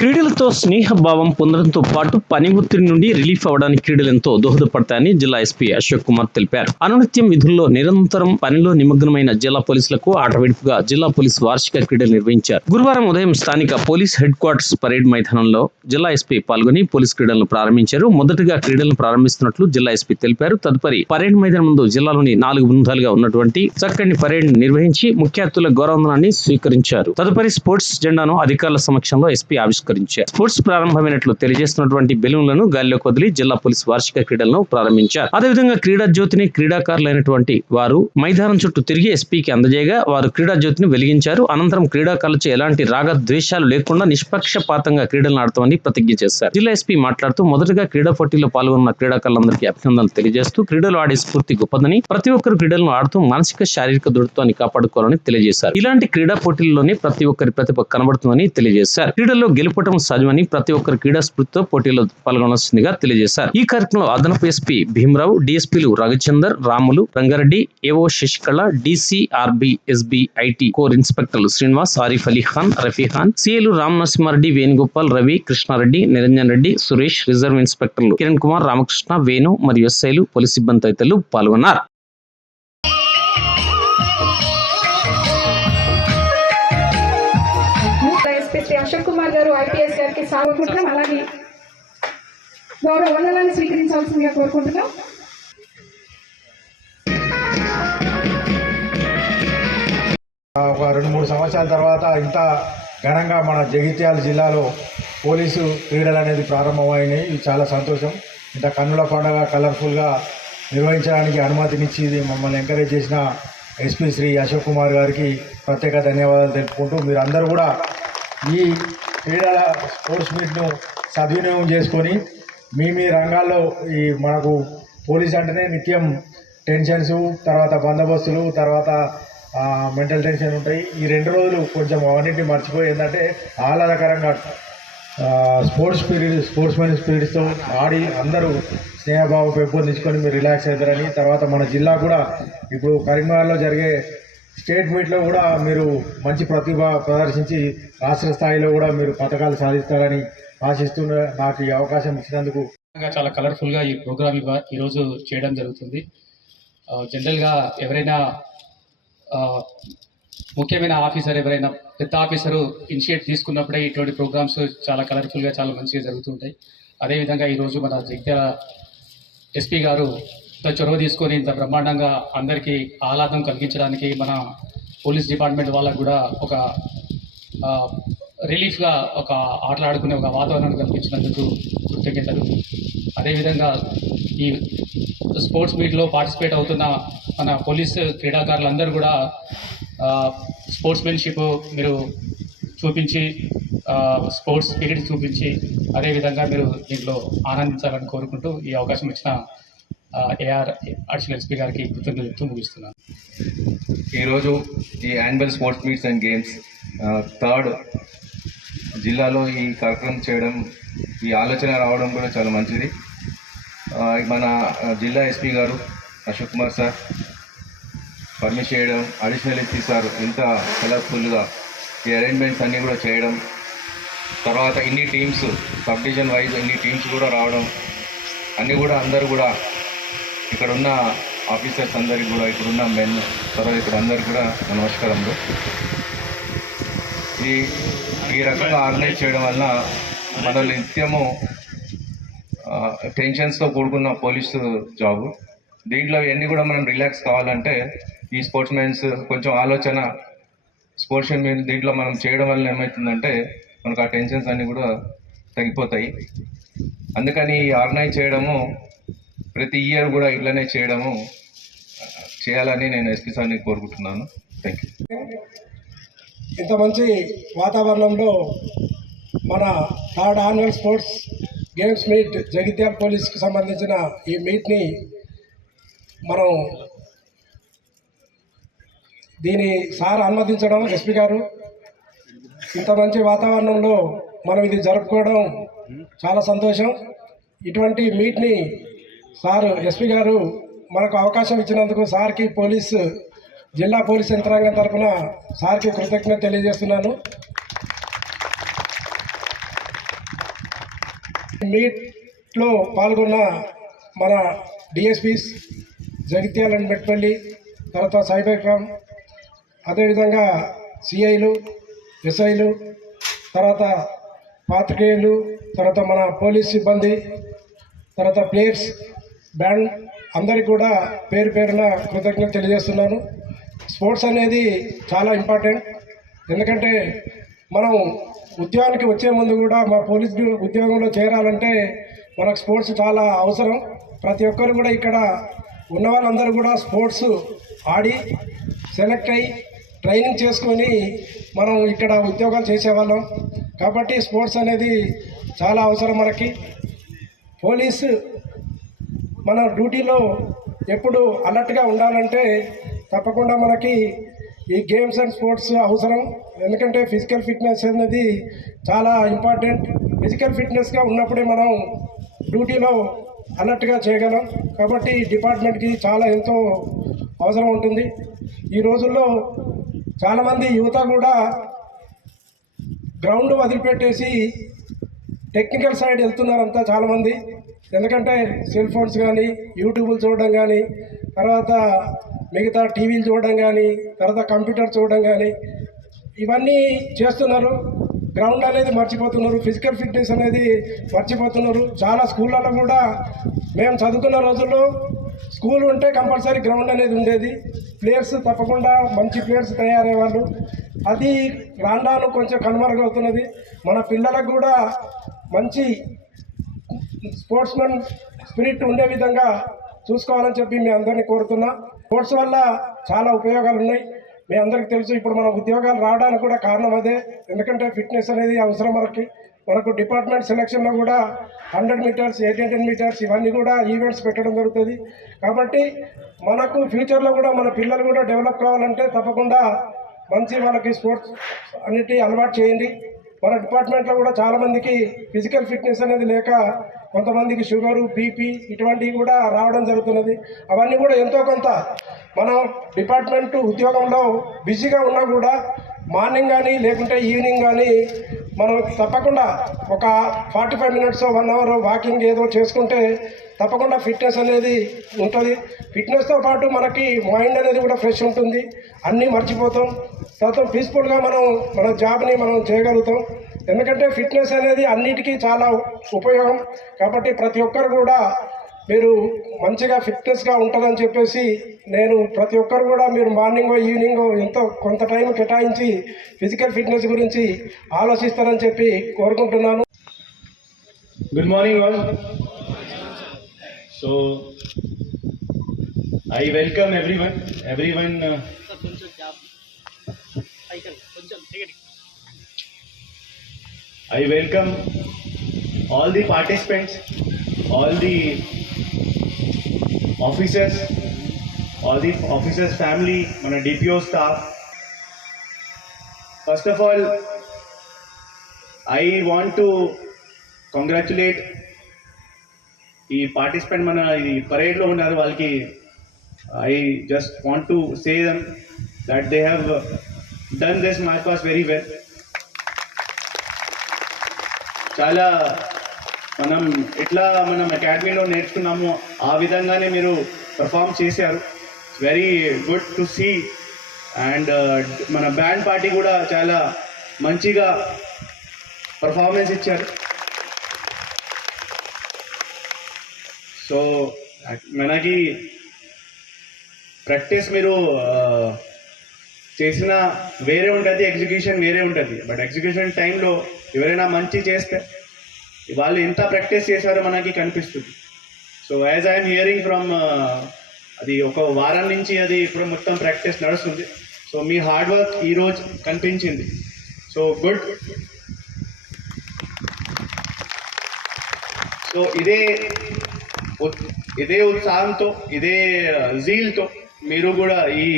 క్రీడలతో స్నేహభావం పొందడంతో పాటు పని ఒత్తిడి నుండి రిలీఫ్ అవ్వడానికి క్రీడలు ఎంతో దోహదపడతాయని జిల్లా ఎస్పీ అశోక్ కుమార్ తెలిపారు. అనునిత్యం విధుల్లో నిరంతరం పనిలో నిమగ్నమైన జిల్లా పోలీసులకు ఆటవిడుపుగా జిల్లా పోలీస్ వార్షిక క్రీడలు నిర్వహించారు. గురువారం ఉదయం స్థానిక పోలీస్ హెడ్ క్వార్టర్స్ పరేడ్ మైదానంలో జిల్లా ఎస్పీ పాల్గొని పోలీస్ క్రీడలను ప్రారంభించారు. మొదటగా క్రీడలను ప్రారంభిస్తున్నట్లు జిల్లా ఎస్పీ తెలిపారు. తదుపరి పరేడ్ మైదానం ముందు జిల్లాలోని నాలుగు బృందాలుగా ఉన్నటువంటి చక్కని పరేడ్ నిర్వహించి ముఖ్య అతిథుల గౌరవందనాన్ని స్వీకరించారు. తదుపరి స్పోర్ట్స్ జెండాను అధికారుల సమక్షంలో ఎస్పీ ఆవిష్కరించారు. స్పోర్ట్స్ ప్రారంభమైనట్లు తెలియజేస్తున్నటువంటి బెలూన్లను గాలిలోకి వదిలి జిల్లా పోలీస్ వార్షిక క్రీడలను ప్రారంభించారు. అదేవిధంగా క్రీడా జ్యోతిని క్రీడాకారులైనటువంటి వారు మైదానం చుట్టూ తిరిగి ఎస్పీకి అందజేయగా వారు క్రీడా జ్యోతిని వెలిగించారు. అనంతరం క్రీడాకారులచే ఎలాంటి రాగ ద్వేషాలు లేకుండా నిష్పక్షపాతంగా క్రీడలను ఆడతామని ప్రతిజ్ఞ చేశారు. జిల్లా ఎస్పీ మాట్లాడుతూ మొదటగా క్రీడా పోటీలో పాల్గొన్న క్రీడాకారులందరికీ అభినందనలు తెలియజేస్తూ క్రీడలు ఆడే స్ఫూర్తి గొప్పదని ప్రతి ఒక్కరు క్రీడలను ఆడుతూ మానసిక శారీరక దృఢత్వాన్ని కాపాడుకోవాలని తెలియజేశారు. ఇలాంటి క్రీడా పోటీల్లోనే ప్రతి ఒక్కరి ప్రతిభ కనబడుతుందని తెలియజేశారు. క్రీడల్లో గెలుపటం సహజమని ప్రతి ఒక్కరు క్రీడా స్ఫూర్తితో పోటీలో పాల్గొనాల్సిందిగా తెలియజేశారు. ఈ కార్యక్రమంలో అదనపు SP Bhimarao డిఎస్పీలు Ravichandar Ramulu Rangareddy AO Sasikala DCRB SB IT core ఇన్స్పెక్టర్లు Srinivas Arif Ali Khan Rafi Khan సిఏలు రామ్ నరసింహారెడ్డి వేణుగోపాల్ రవి కృష్ణారెడ్డి నిరంజన్ రెడ్డి సురేష్ రిజర్వ్ ఇన్స్పెక్టర్లు కిరణ్ కుమార్ రామకృష్ణ వేణు మరియు ఎస్ఐలు పోలీస్ సిబ్బంది తదితరులు పాల్గొన్నారు. ఐపీఎస్ అలాగే గౌరవ వందనాన్ని స్వీకరించాల్సిందిగా కోరుకుంటున్నాం. ఒక రెండు మూడు సంవత్సరాల తర్వాత ఇంత ఘనంగా మన జగిత్యాల జిల్లాలో పోలీసు క్రీడలు అనేది ప్రారంభమైనాయి. ఇది చాలా సంతోషం. ఇంత కన్నుల పండుగ కలర్ఫుల్గా నిర్వహించడానికి అనుమతినిచ్చి మమ్మల్ని ఎంకరేజ్ చేసిన ఎస్పీ శ్రీ అశోక్ కుమార్ గారికి ప్రత్యేక ధన్యవాదాలు తెలుపుకుంటూ మీరు అందరూ కూడా ఈ క్రీడల స్పోర్ట్స్ మీట్ను సద్వినియోగం చేసుకొని మీ మీ రంగాల్లో ఈ మనకు పోలీస్ అంటేనే నిత్యం టెన్షన్స్ తర్వాత బందోబస్తులు తర్వాత మెంటల్ టెన్షన్ ఉంటాయి. ఈ రెండు రోజులు కొంచెం అవన్నింటినీ మర్చిపోయి ఏంటంటే ఆహ్లాదకరంగా స్పోర్ట్స్ స్పిరిట్ స్పోర్ట్స్ మెన్ స్పిరిట్స్తో ఆడి అందరూ స్నేహభావం పెంపొందించుకొని మీరు రిలాక్స్ అవుతారని తర్వాత మన జిల్లా కూడా ఇప్పుడు కరీంనగర్లో జరిగే స్టేట్ మీట్లో కూడా మీరు మంచి ప్రతిభ ప్రదర్శించి రాష్ట్ర స్థాయిలో కూడా మీరు పథకాలు సాధిస్తారని ఆశిస్తున్న నాకు ఈ అవకాశం ఇచ్చినందుకు చాలా కలర్ఫుల్గా ఈ ప్రోగ్రామ్ ఈరోజు చేయడం జరుగుతుంది. జనరల్గా ఎవరైనా ముఖ్యమైన ఆఫీసర్ ఎవరైనా పెద్ద ఆఫీసరు ఇనిషియేట్ తీసుకున్నప్పుడే ఇటువంటి ప్రోగ్రామ్స్ చాలా కలర్ఫుల్గా చాలా మంచిగా జరుగుతుంటాయి అదేవిధంగా ఈరోజు మన జగిత్యాల ఎస్పీ గారు చొరవ తీసుకొని ఇంత బ్రహ్మాండంగా అందరికీ ఆహ్లాదం కలిగించడానికి మన పోలీస్ డిపార్ట్మెంట్ వాళ్ళకు కూడా ఒక రిలీఫ్గా ఒక ఆటలాడుకునే ఒక వాతావరణం కల్పించినందుకు కృతజ్ఞతలు. అదేవిధంగా ఈ స్పోర్ట్స్ మీట్లో పార్టిసిపేట్ అవుతున్న మన పోలీస్ క్రీడాకారులందరూ కూడా స్పోర్ట్స్మెన్షిప్ మీరు చూపించి స్పోర్ట్స్ స్పిరిట్ చూపించి అదేవిధంగా మీరు దీంట్లో ఆనందించాలని కోరుకుంటూ ఈ అవకాశం ఇచ్చిన ఏఆర్ అడిషనల్ ఎస్పీ గారికి కృతజ్ఞతలు చెప్తూ ముగిస్తున్నాను. ఈరోజు ఈ annual sports meets and games third జిల్లాలో ఈ కార్యక్రమం చేయడం ఈ ఆలోచన రావడం కూడా చాలా మంచిది. మన జిల్లా ఎస్పీ గారు అశోక్ కుమార్ సార్ పర్మిషన్ చేయడం అడిషనల్ ఎస్పీ సార్ ఇంత కలర్ఫుల్గా ఈ అరేంజ్మెంట్స్ అన్నీ కూడా చేయడం తర్వాత ఇన్ని టీమ్స్ సబ్ డివిజన్ వైజ్ ఇన్ని టీమ్స్ కూడా రావడం అన్నీ కూడా అందరూ కూడా ఇక్కడ ఉన్న ఆఫీసర్స్ అందరికి కూడా ఇక్కడున్న మెన్ తర్వాత ఇక్కడ అందరికి కూడా నమస్కారములు. ఈ ఈ రకంగా ఆర్గనైజ్ చేయడం వలన మన నిత్యము టెన్షన్స్తో కూడుకున్న పోలీసు జాబు. దీంట్లో ఇవన్నీ కూడా మనం రిలాక్స్ కావాలంటే ఈ స్పోర్ట్స్ మెన్స్ కొంచెం ఆలోచన స్పోర్ట్స్ మెన్ దీంట్లో మనం చేయడం వల్ల ఏమవుతుందంటే మనకు ఆ టెన్షన్స్ అన్నీ కూడా తగ్గిపోతాయి. అందుకని ఈ ఆర్గనైజ్ చేయడము ప్రతి ఇయర్ కూడా ఇట్లనే చేయడము చేయాలని నేను ఎస్పీ సార్ని కోరుకుంటున్నాను. థ్యాంక్ యూ ఇంత మంచి వాతావరణంలో మన third annual sports games meet Jagtial పోలీస్కి సంబంధించిన ఈ మీట్ని మనం దీని సార్ అనుమతించడం ఎస్పీ గారు. ఇంత మంచి వాతావరణంలో మనం ఇది జరుపుకోవడం చాలా సంతోషం. ఇటువంటి మీట్ని సార్ ఎస్పీ గారు మనకు అవకాశం ఇచ్చినందుకు సార్కి పోలీస్ జిల్లా పోలీస్ యంత్రాంగం తరఫున సార్కి కృతజ్ఞత తెలియజేస్తున్నాను. మీట్లో పాల్గొన్న మన డిఎస్పీస్ జగిత్యాల అండ్ మెట్పల్లి తర్వాత సైబర్ క్రైమ్ అదేవిధంగా సిఐలు ఎస్ఐలు తర్వాత పాత్రికేయులు తర్వాత మన పోలీస్ సిబ్బంది తర్వాత ప్లేయర్స్ బ్యాండ్ అందరికి కూడా పేరు పేరున కృతజ్ఞత తెలియజేస్తున్నాను. స్పోర్ట్స్ అనేది చాలా ఇంపార్టెంట్. ఎందుకంటే మనం ఉద్యోగానికి వచ్చే ముందు కూడా మా పోలీస్ ఉద్యోగంలో చేరాలంటే మనకు స్పోర్ట్స్ చాలా అవసరం. ప్రతి ఒక్కరు కూడా ఇక్కడ ఉన్న వాళ్ళందరూ కూడా స్పోర్ట్స్ ఆడి సెలెక్ట్ అయ్యి ట్రైనింగ్ చేసుకొని మనం ఇక్కడ ఉద్యోగాలు చేసేవాళ్ళం. కాబట్టి స్పోర్ట్స్ అనేది చాలా అవసరం మనకి. పోలీసు మన డ్యూటీలో ఎప్పుడు అలర్ట్గా ఉండాలంటే తప్పకుండా మనకి ఈ గేమ్స్ అండ్ స్పోర్ట్స్ అవసరం. ఎందుకంటే ఫిజికల్ ఫిట్నెస్ అనేది చాలా ఇంపార్టెంట్. ఫిజికల్ ఫిట్నెస్గా ఉన్నప్పుడే మనం డ్యూటీలో అలర్ట్గా చేయగలం. కాబట్టి డిపార్ట్మెంట్కి చాలా ఎంతో అవసరం ఉంటుంది. ఈ రోజుల్లో చాలామంది యువత కూడా గ్రౌండ్ వదిలిపెట్టేసి టెక్నికల్ సైడ్ వెళ్తున్నారంతా చాలామంది. ఎందుకంటే సెల్ ఫోన్స్ కానీ యూట్యూబ్లు చూడడం కానీ తర్వాత మిగతా టీవీలు చూడడం కానీ తర్వాత కంప్యూటర్ చూడడం కానీ ఇవన్నీ చేస్తున్నారు. గ్రౌండ్ అనేది మర్చిపోతున్నారు. ఫిజికల్ ఫిట్నెస్ అనేది మర్చిపోతున్నారు. చాలా స్కూళ్ళలో కూడా మేము చదువుకున్న రోజుల్లో స్కూల్ ఉంటే కంపల్సరీ గ్రౌండ్ అనేది ఉండేది. ప్లేయర్స్ తప్పకుండా మంచి ప్లేయర్స్ తయారయ్యేవాళ్ళు. అది రాండాను కొంచెం కనుమరుగవుతున్నది. మన పిల్లలకు కూడా మంచి స్పోర్ట్స్ మెన్ స్పిరిట్ ఉండే విధంగా చూసుకోవాలని చెప్పి మీ అందరినీ కోరుతున్నా. స్పోర్ట్స్ వల్ల చాలా ఉపయోగాలు ఉన్నాయి మీ అందరికీ తెలుసు ఇప్పుడు మన ఉద్యోగాలు రావడానికి కూడా కారణం అదే. ఎందుకంటే ఫిట్నెస్ అనేది అవసరం మనకి. మనకు డిపార్ట్మెంట్ సెలక్షన్లో కూడా hundred meters eight hundred meters ఇవన్నీ కూడా ఈవెంట్స్ పెట్టడం జరుగుతుంది. కాబట్టి మనకు ఫ్యూచర్లో కూడా మన పిల్లలు కూడా డెవలప్ కావాలంటే తప్పకుండా మంచి వాళ్ళకి స్పోర్ట్స్ అన్నిటి అలవాటు చేయండి. మన డిపార్ట్మెంట్లో కూడా చాలామందికి ఫిజికల్ ఫిట్నెస్ అనేది లేక కొంతమందికి షుగరు బీపీ ఇటువంటివి కూడా రావడం జరుగుతున్నది. అవన్నీ కూడా ఎంతో కొంత మనం డిపార్ట్మెంట్ ఉద్యోగంలో బిజీగా ఉన్నా కూడా మార్నింగ్ కానీ లేకుంటే ఈవినింగ్ కానీ మనం తప్పకుండా ఒక forty five minutes one hour walking ఏదో చేసుకుంటే తప్పకుండా ఫిట్నెస్ అనేది ఉంటుంది. ఫిట్నెస్తో పాటు మనకి మైండ్ అనేది కూడా ఫ్రెష్ ఉంటుంది. అన్నీ మర్చిపోతాం. తర్వాత పీస్ఫుల్గా మనం మన జాబ్ని మనం చేయగలుగుతాం. ఎందుకంటే ఫిట్నెస్ అనేది అన్నిటికీ చాలా ఉపయోగం. కాబట్టి ప్రతి ఒక్కరు కూడా మీరు మంచిగా ఫిట్నెస్గా ఉంటుందని చెప్పేసి నేను ప్రతి ఒక్కరు కూడా మీరు మార్నింగ్ ఈవినింగ్ ఎంతో కొంత టైం కేటాయించి ఫిజికల్ ఫిట్నెస్ గురించి ఆలోచిస్తారని చెప్పి కోరుకుంటున్నాను. Good morning, so I welcome everyone every Uh, I welcome all the participants, all the officers, all the officers' family, మన DPO staff. First of all, I want to congratulate ఈ participant మన ఈ పరేడ్లో ఉన్నారు వాళ్ళకి I just want to say them that they have done this my pass very well చాలా మనం ఎట్లా మనం అకాడమీలో నేర్చుకున్నామో ఆ విధంగానే మీరు పర్ఫామ్ చేశారు. Very good to see and మన బ్యాండ్ పార్టీ కూడా చాలా మంచిగా పర్ఫార్మెన్స్ ఇచ్చారు. సో మనకి ప్రాక్టీస్ మీరు uh, చేసిన వేరే ఉంటుంది ఎగ్జిక్యూషన్ వేరే ఉంటుంది. బట్ ఎగ్జిక్యూషన్ టైంలో ఎవరైనా మంచి చేస్తే వాళ్ళు ఎంత ప్రాక్టీస్ చేశారో మనకి కనిపిస్తుంది. So as I'm hearing from అది ఒక వారం నుంచి అది ఇప్పుడు మొత్తం ప్రాక్టీస్ నడుస్తుంది. సో మీ హార్డ్ వర్క్ ఈరోజు కనిపించింది. సో గుడ్ సో ఇదే ఇదే ఉత్సాహంతో ఇదే uh, జీల్తో మీరు కూడా ఈ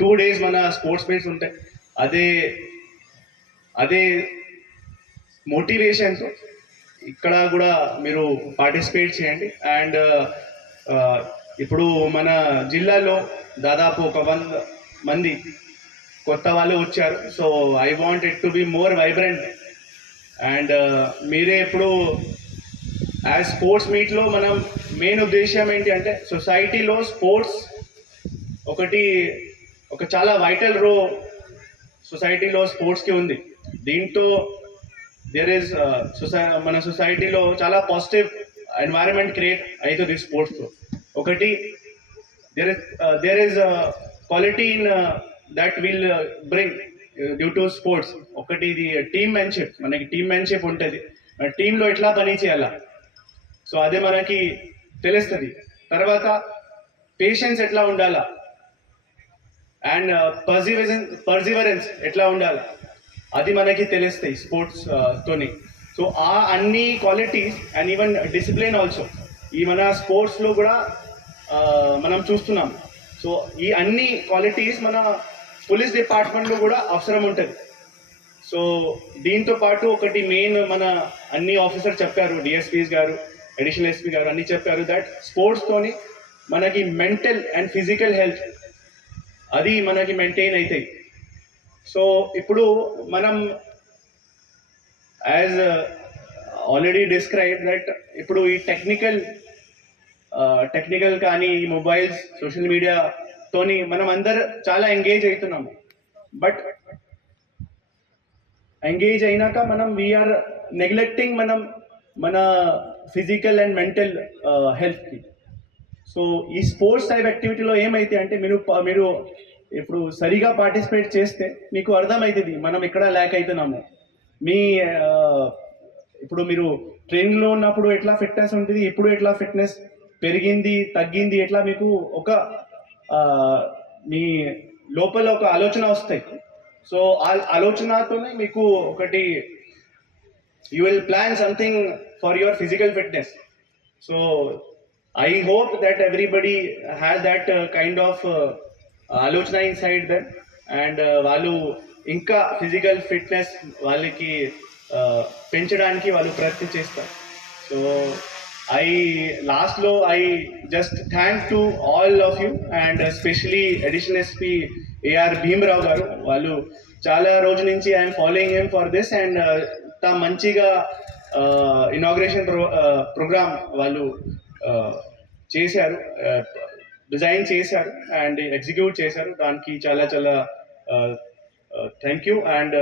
టూ డేస్ మన స్పోర్ట్స్ మీట్స్ ఉంటాయి అదే అదే మోటివేషన్తో ఇక్కడ కూడా మీరు పార్టిసిపేట్ చేయండి. అండ్ uh, uh, ఇప్పుడు మన జిల్లాలో దాదాపు ఒక వంద మంది కొత్త వాళ్ళు వచ్చారు. So I want it to be more vibrant and మీరే ఇప్పుడు యాజ్ స్పోర్ట్స్ మీట్లో మనం మెయిన్ ఉద్దేశం ఏంటి అంటే సొసైటీలో స్పోర్ట్స్ ఒకటి ఒక చాలా వైటల్ రో సొసైటీలో స్పోర్ట్స్కి ఉంది. దీంతో దేర్ ఈస్ సొసై మన సొసైటీలో చాలా పాజిటివ్ ఎన్వైరన్మెంట్ క్రియేట్ అవుతుంది స్పోర్ట్స్తో ఒకటి there is there is quality in that will bring due to sports ఒకటి ఇది టీమ్ మ్యాన్షిప్ మనకి టీమ్ మ్యాన్షిప్ ఉంటుంది. టీంలో ఎట్లా పని చేయాలా? సో అదే మనకి తెలుస్తుంది. తర్వాత పేషెన్స్ ఎట్లా ఉండాలా? అండ్ పర్జివరెన్స్ పర్జివరెన్స్ ఎట్లా ఉండాలి? అది మనకి తెలుస్తాయి స్పోర్ట్స్ uh, తోని. సో ఆ అన్ని qualities and even discipline also ఈ మన స్పోర్ట్స్లో కూడా uh, మనం చూస్తున్నాం. సో ఈ అన్ని క్వాలిటీస్ మన పోలీస్ డిపార్ట్మెంట్లో కూడా అవసరం ఉంటుంది. సో దీంతో పాటు ఒకటి మెయిన్ మన అన్ని ఆఫీసర్ చెప్పారు డిఎస్పీస్ గారు అడిషనల్ ఎస్పీ గారు అన్ని చెప్పారు దట్ స్పోర్ట్స్తోని మనకి మెంటల్ అండ్ ఫిజికల్ హెల్త్ అది మనకి మెయింటైన్ అవుతాయి సో ఇప్పుడు మనం యాజ్ ఆల్రెడీ డిస్క్రైబ్ దట్ ఇప్పుడు ఈ టెక్నికల్ టెక్నికల్ uh, కానీ ఈ మొబైల్స్ సోషల్ మీడియాతోని మనం అందరు చాలా ఎంగేజ్ అవుతున్నాము బట్ ఎంగేజ్ అయినాక మనం వీఆర్ నెగ్లెక్టింగ్ మనం మన ఫిజికల్ అండ్ మెంటల్ హెల్త్కి సో ఈ స్పోర్ట్స్ టైప్ యాక్టివిటీలో ఏమైతే అంటే మీరు ప- మీరు ఇప్పుడు సరిగా పార్టిసిపేట్ చేస్తే మీకు అర్థమవుతుంది మనం ఎక్కడ ల్యాక్ అవుతున్నాము మీ ఇప్పుడు మీరు ట్రైన్లో ఉన్నప్పుడు ఎట్లా ఫిట్నెస్ ఉంటుంది ఇప్పుడు ఎట్లా ఫిట్నెస్ పెరిగింది తగ్గింది ఎట్లా మీకు ఒక మీ లోపల ఒక ఆలోచన వస్తాయి. సో ఆ ఆలోచనతోనే మీకు ఒకటి you will plan something for your physical fitness so I hope that everybody has that uh, kind of uh, ఆలోచన ఇన్సైడ్ దట్ అండ్ వాళ్ళు ఇంకా ఫిజికల్ ఫిట్నెస్ వాళ్ళకి uh, పెంచడానికి వాళ్ళు ప్రయత్నం చేస్తారు. సో ఐ లాస్ట్లో I just thank to all of you and especially additional SP AR Bheemarao గారు. వాళ్ళు చాలా రోజు నుంచి I'm following him for this and తా మంచిగా ఇనాగ్రేషన్ ప్రో ప్రోగ్రామ్ వాళ్ళు చేశారు. డిజైన్ చేశారు అండ్ ఎగ్జిక్యూట్ చేశారు. దానికి చాలా చాలా థ్యాంక్ యూ అండ్